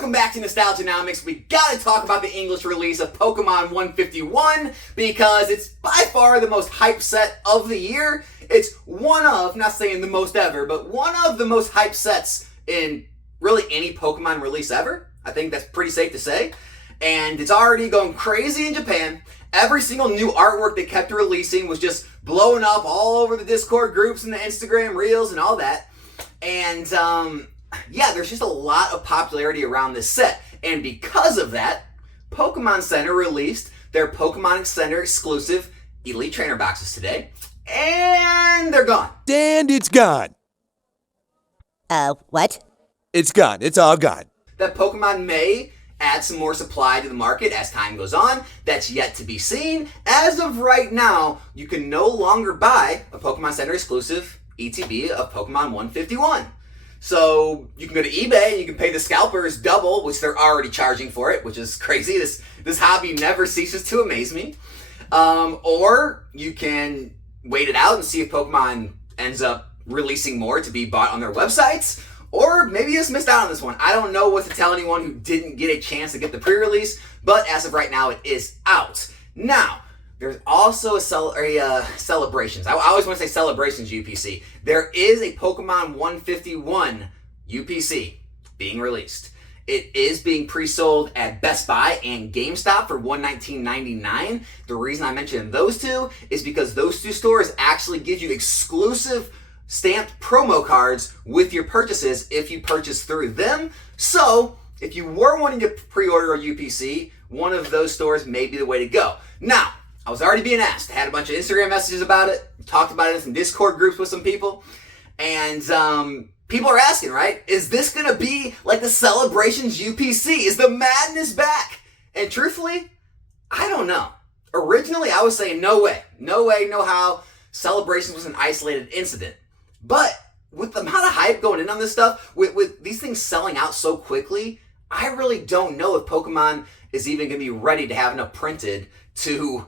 Welcome back to Nostalgianomics. We gotta talk about the English release of Pokemon 151 because it's by far the most hyped set of the year. It's one of, not saying the most ever, but one of the most hyped sets in really any Pokemon release ever. I think that's pretty safe to say. And it's already going crazy in Japan. Every single new artwork they kept releasing was just blowing up all over the Discord groups and the Instagram Reels and all that. And yeah, there's just a lot of popularity around this set. And because of that, Pokemon Center released their Pokemon Center exclusive Elite Trainer boxes today. And they're gone. And it's gone. What? It's gone. It's all gone. That Pokemon may add some more supply to the market as time goes on. That's yet to be seen. As of right now, you can no longer buy a Pokemon Center exclusive ETB of Pokemon 151. So you can go to eBay and you can pay the scalpers double, which they're already charging for it, which is crazy. This hobby never ceases to amaze me. Or you can wait it out and see if Pokemon ends up releasing more to be bought on their websites. Or maybe you just missed out on this one. I don't know what to tell anyone who didn't get a chance to get the pre-release, but as of right now, it is out. Now, there's also celebrations. I always want to say celebrations UPC. There is a Pokemon 151 UPC being released. It is being pre-sold at Best Buy and GameStop for $119.99. The reason I mention those two is because those two stores actually give you exclusive stamped promo cards with your purchases if you purchase through them. So if you were wanting to pre-order a UPC, one of those stores may be the way to go. Now, I was already being asked. I had a bunch of Instagram messages about it, talked about it in some Discord groups with some people, and people are asking, right, is this going to be like the Celebrations UPC? Is the madness back? And truthfully, I don't know. Originally, I was saying no way, no how. Celebrations was an isolated incident. But with the amount of hype going in on this stuff, with these things selling out so quickly, I really don't know if Pokemon is even going to be ready to have enough printed to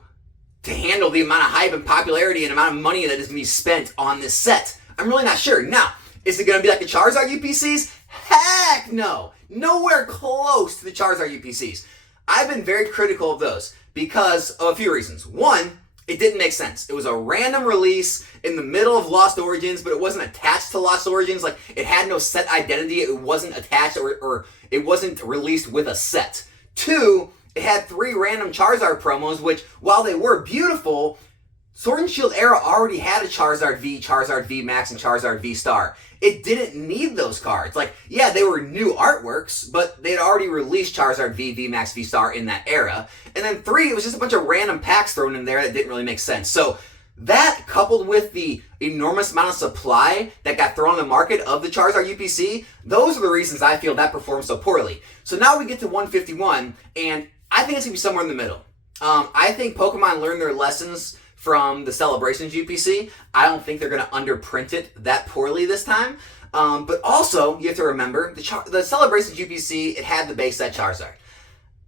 handle the amount of hype and popularity and amount of money that is going to be spent on this set. I'm really not sure. Now, is it going to be like the Charizard UPCs? Heck no! Nowhere close to the Charizard UPCs. I've been very critical of those because of a few reasons. One, it didn't make sense. It was a random release in the middle of Lost Origins, but it wasn't attached to Lost Origins. Like, it had no set identity. It wasn't attached or it wasn't released with a set. Two, it had 3 random Charizard promos, which, while they were beautiful, Sword and Shield era already had a Charizard V, Charizard V Max, and Charizard V Star. It didn't need those cards. Like, yeah, they were new artworks, but they'd already released Charizard V, V Max, V Star in that era. And then 3, it was just a bunch of random packs thrown in there that didn't really make sense. So that, coupled with the enormous amount of supply that got thrown on the market of the Charizard UPC, those are the reasons I feel that performed so poorly. So now we get to 151, and I think it's going to be somewhere in the middle. I think Pokemon learned their lessons from the Celebrations UPC. I don't think they're going to underprint it that poorly this time. But also, you have to remember, the Celebrations UPC, it had the base set Charizard.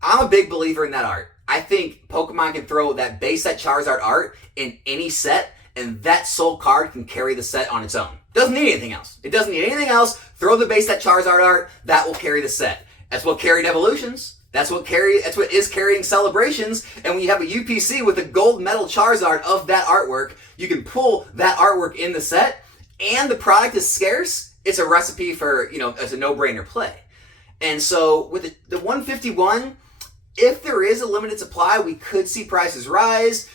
I'm a big believer in that art. I think Pokemon can throw that base set Charizard art in any set, and that sole card can carry the set on its own. Doesn't need anything else. It doesn't need anything else. Throw the base set Charizard art, that will carry the set. That's what carried Evolutions. That's what is carrying Celebrations. And when you have a UPC with a gold medal Charizard of that artwork, you can pull that artwork in the set, and the product is scarce. It's a recipe for, as a no-brainer play. And so with the 151, if there is a limited supply, we could see prices rise.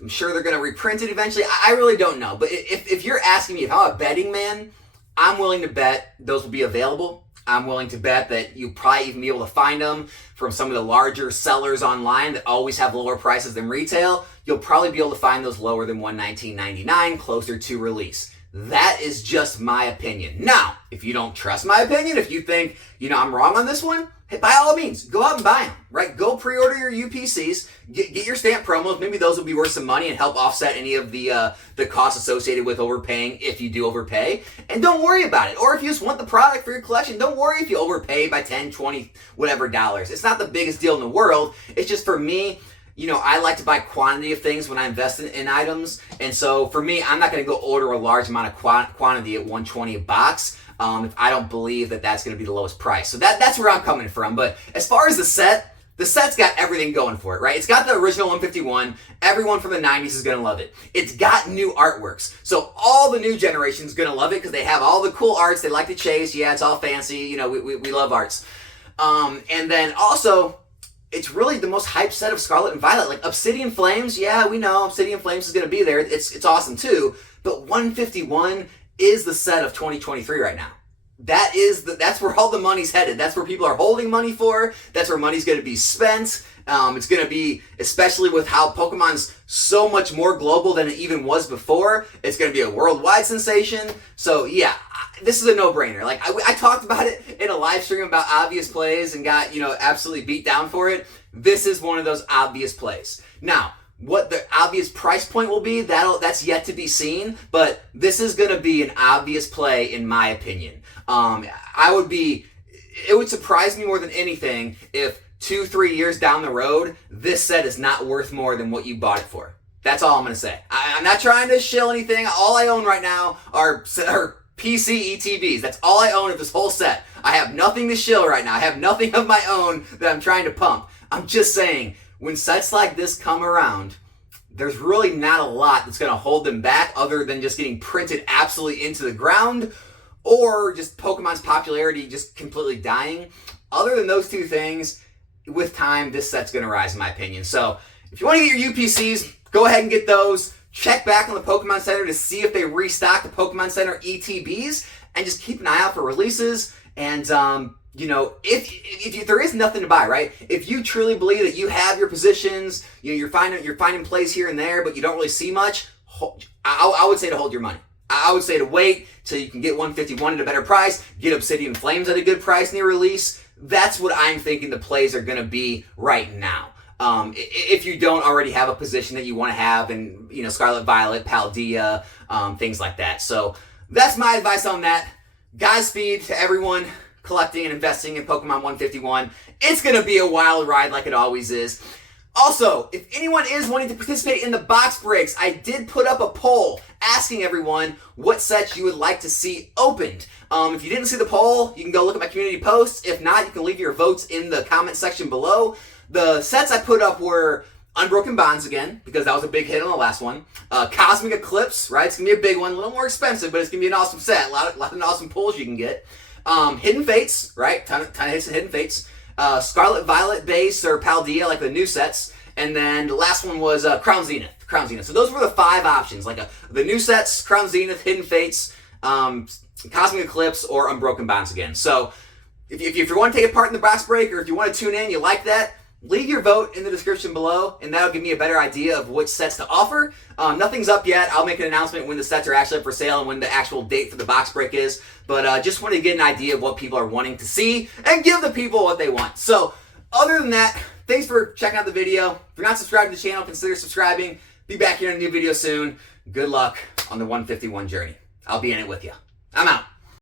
I'm sure they're going to reprint it eventually. I really don't know. But if you're asking me if I'm a betting man, I'm willing to bet those will be available. I'm willing to bet that you'll probably even be able to find them from some of the larger sellers online that always have lower prices than retail. You'll probably be able to find those lower than $119.99, closer to release. That is just my opinion. Now, if you don't trust my opinion, if you think, I'm wrong on this one, hey, by all means, go out and buy them, right? Go pre-order your UPCs, get your stamp promos. Maybe those will be worth some money and help offset any of the costs associated with overpaying if you do overpay. And don't worry about it. Or if you just want the product for your collection, don't worry if you overpay by 10, 20, whatever dollars. It's not the biggest deal in the world. It's just, for me, I like to buy quantity of things when I invest in items. And so for me, I'm not going to go order a large amount of quantity at $120 a box. if I don't believe that that's going to be the lowest price. So that's where I'm coming from. But as far as the set's got everything going for it, right? It's got the original 151. Everyone from the 90s is going to love it. It's got new artworks. So all the new generation's going to love it because they have all the cool arts they like to chase. Yeah, it's all fancy. You know, we love arts. And then also, it's really the most hyped set of Scarlet and Violet. Like Obsidian Flames, yeah, we know Obsidian Flames is going to be there. It's awesome too. But 151 is the set of 2023 right now. That's where all the money's headed. That's where people are holding money for. That's where money's going to be spent. It's going to be, especially with how Pokemon's so much more global than it even was before, it's going to be a worldwide sensation. So yeah, this is a no-brainer. Like I talked about it in a live stream about obvious plays and got, absolutely beat down for it. This is one of those obvious plays. Now, what the obvious price point will be, that's yet to be seen, but this is going to be an obvious play in my opinion. It would surprise me more than anything if 2-3 years down the road, this set is not worth more than what you bought it for. That's all I'm going to say. I'm not trying to shill anything. All I own right now are PC ETBs. That's all I own of this whole set. I have nothing to shill right now. I have nothing of my own that I'm trying to pump. I'm just saying, when sets like this come around, there's really not a lot that's going to hold them back other than just getting printed absolutely into the ground or just Pokemon's popularity just completely dying. Other than those two things, with time, this set's going to rise in my opinion. So if you want to get your UPCs, go ahead and get those. Check back on the Pokemon Center to see if they restock the Pokemon Center ETBs and just keep an eye out for releases. And, if there is nothing to buy, right? If you truly believe that you have your positions, you're finding plays here and there, but you don't really see much, I would say to hold your money. I would say to wait till you can get 151 at a better price, get Obsidian Flames at a good price near release. That's what I'm thinking the plays are going to be right now. If you don't already have a position that you want to have in, Scarlet Violet, Paldea, things like that. So that's my advice on that. Godspeed to everyone collecting and investing in Pokemon 151. It's going to be a wild ride like it always is. Also, if anyone is wanting to participate in the box breaks, I did put up a poll asking everyone what sets you would like to see opened. If you didn't see the poll, you can go look at my community posts. If not, you can leave your votes in the comment section below. The sets I put up were Unbroken Bonds again, because that was a big hit on the last one. Cosmic Eclipse, right? It's going to be a big one, a little more expensive, but it's going to be an awesome set. A lot of awesome pulls you can get. Hidden Fates, right? Ton of hits in Hidden Fates. Scarlet Violet base or Paldea, like the new sets. And then the last one was Crown Zenith. So those were the 5 options, like the new sets, Crown Zenith, Hidden Fates, Cosmic Eclipse, or Unbroken Bonds again. So if you want to take part in the box break, or if you want to tune in, you like that, leave your vote in the description below, and that'll give me a better idea of which sets to offer. Nothing's up yet. I'll make an announcement when the sets are actually up for sale and when the actual date for the box break is. But just wanted to get an idea of what people are wanting to see and give the people what they want. So other than that, thanks for checking out the video. If you're not subscribed to the channel, consider subscribing. Be back here in a new video soon. Good luck on the 151 journey. I'll be in it with you. I'm out.